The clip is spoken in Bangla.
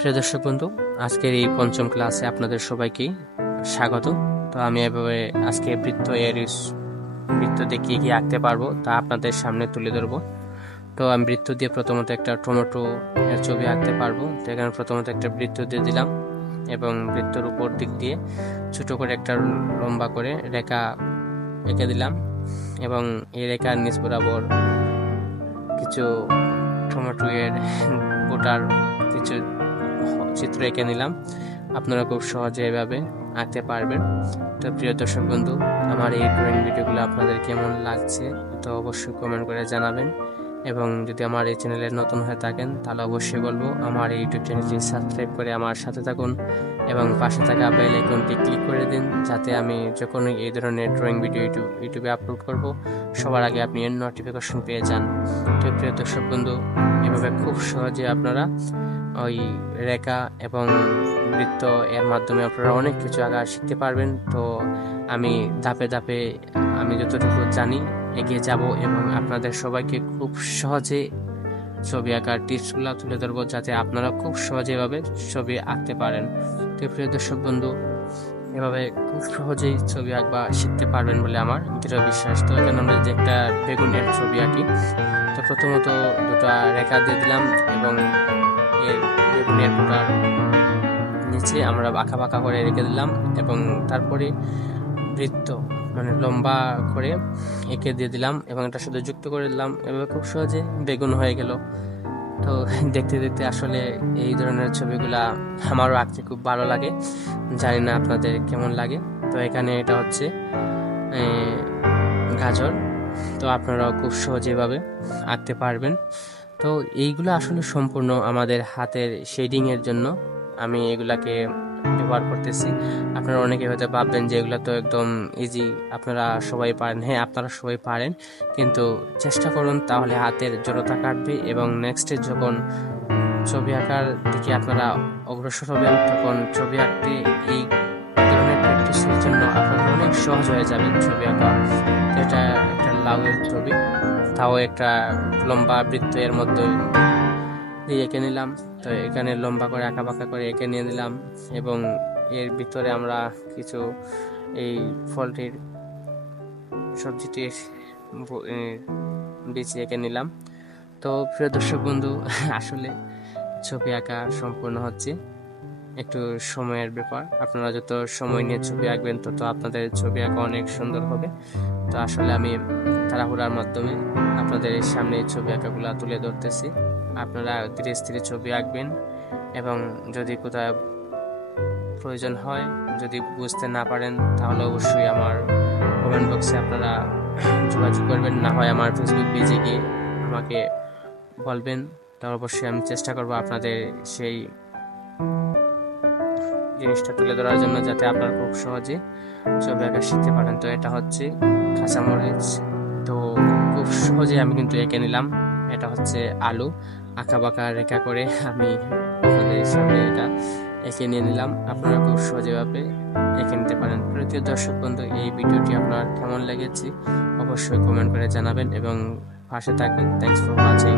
প্রিয় দর্শক বন্ধু, আজকের এই পঞ্চম ক্লাসে আপনাদের সবাইকে স্বাগত। তো আমি এভাবে আজকে বৃত্ত এর বৃত্ত দিয়ে কী কী আঁকতে পারব, তা আপনাদের সামনে তুলে ধরবো। তো আমি বৃত্ত দিয়ে প্রথমত একটা টমেটো এর ছবি আঁকতে পারব। তো এখানে প্রথমত একটা বৃত্ত দিয়ে দিলাম এবং বৃত্তর উপর দিক দিয়ে ছোটো করে একটা লম্বা করে রেখা এঁকে দিলাম এবং এই রেখার নিচ বরাবর কিছু টমেটো এর গোটার কিছু চিত্র এঁকে নিলাম। আপনারা খুব সহজে এভাবে আঁকতে পারবেন। তো প্রিয় দর্শক বন্ধু, আমার এই ড্রয়িং ভিডিওগুলো আপনাদের কেমন লাগছে তো অবশ্যই কমেন্ট করে জানাবেন। এবং যদি আমার এই চ্যানেলে নতুন হয়ে থাকেন, তাহলে অবশ্যই বলব আমার এই ইউটিউব চ্যানেলটি সাবস্ক্রাইব করে আমার সাথে থাকুন এবং পাশে থাকা বেল আইকনটি ক্লিক করে দিন যাতে আমি যখনই এই ধরনের ড্রয়িং ভিডিও ইউটিউব, ইউটিউবে আপলোড করব, সবার আগে আপনি নোটিফিকেশন পেয়ে যান। তো প্রিয় দর্শক বন্ধু, এভাবে খুব সহজে আপনারা ওই রেখা এবং বৃত্ত এর মাধ্যমে আপনারা অনেক কিছু আঁকা শিখতে পারবেন। তো আমি ধাপে ধাপে আমি যতটুকু জানি এগিয়ে যাব এবং আপনাদের সবাইকে খুব সহজে ছবি আঁকার টিপসগুলো তুলে ধরবো যাতে আপনারা খুব সহজে এভাবে ছবি আঁকতে পারেন। তো প্রিয় দর্শক বন্ধু, এভাবে খুব সহজেই ছবি আঁকবা শিখতে পারবেন বলে আমার দৃঢ় বিশ্বাস। তো এখানে আমরা যে একটা বেগুনের ছবি আঁকি। তো প্রথমত দুটা রেখা দিয়ে দিলাম এবং এর নিচে আমরা বাঁকা বাঁকা করে রেখে দিলাম এবং তারপরে বৃত্ত মানে লম্বা করে এঁকে দিয়ে দিলাম এবং এটা শুধু যুক্ত করে দিলাম। এভাবে খুব সহজে বেগুন হয়ে গেল। তো দেখতে দেখতে আসলে এই ধরনের ছবিগুলা আমারও আঁকতে খুব ভালো লাগে। জানি না আপনাদের কেমন লাগে। তো এখানে এটা হচ্ছে গাজর। তো আপনারাও খুব সহজেভাবে আঁকতে পারবেন। তো এইগুলো আসলে সম্পূর্ণ আমাদের হাতের শেডিং এর জন্য আমি এগুলাকে ব্যবহার করতেছি। আপনারা অনেকে হয়তো ভাববেন যে এগুলো তো একদম ইজি আপনারা সবাই পারেন। হ্যাঁ আপনারা সবাই পারেন, কিন্তু চেষ্টা করুন তাহলে হাতের জড়তা কাটবে এবং নেক্সটে যখন ছবি আঁকার দিকে আপনারা অগ্রসর হবেন, তখন ছবি আঁকতে এই ধরনের প্র্যাকটিসের জন্য আপনার অনেক সহজ হয়ে যাবে ছবি আঁকা। এটা একটা লাউয়ের ছবি। তাও একটা লম্বা বৃত্ত এর মধ্যে দিয়ে এঁকে নিলাম। তো এখানে লম্বা করে আঁকা বাঁকা করে এঁকে নিয়ে নিলাম এবং এর ভিতরে আমরা কিছু এই ফলটির সবজিটির বীজ এঁকে নিলাম। তো প্রিয় দর্শক বন্ধু, আসলে ছবি আঁকা সম্পূর্ণ হচ্ছে একটু সময়ের ব্যাপার। আপনারা যত সময় নিয়ে ছবি আঁকবেন, তত আপনাদের ছবি আঁকা অনেক সুন্দর হবে। তো আসলে আমি তাড়াহুড়ার মাধ্যমে আপনাদের সামনে এই ছবি আঁকাগুলা তুলে ধরতেছি। আপনারা ধীরে স্থিরে ছবি আঁকবেন এবং যদি কোথাও প্রয়োজন হয়, যদি বুঝতে না পারেন, তাহলে অবশ্যই আমার কমেন্ট বক্সে আপনারা যোগাযোগ করবেন। না হয় আমার ফেসবুক পেজে গিয়ে আমাকে বলবেন, তাহলে অবশ্যই আমি চেষ্টা করব আপনাদের সেই জিনিসটা তুলে ধরার জন্য যাতে আপনারা খুব সহজে ছবি আঁকা শিখতে পারেন। তো এটা হচ্ছে কাঁচামরিচ তো খুব সহজে আমি কিন্তু এঁকে নিলাম। এটা হচ্ছে আলু। আঁকা বাঁকা রেখা করে আমি আপনাদের সামনে এটা এঁকে নিয়ে নিলাম। আপনারা খুব সহজেভাবে এঁকে নিতে পারেন। প্রতীয় দর্শক বন্ধু, এই ভিডিওটি আপনার কেমন লেগেছে? অবশ্যই কমেন্ট করে জানাবেন এবং পাশে থাকবেন। Thanks for watching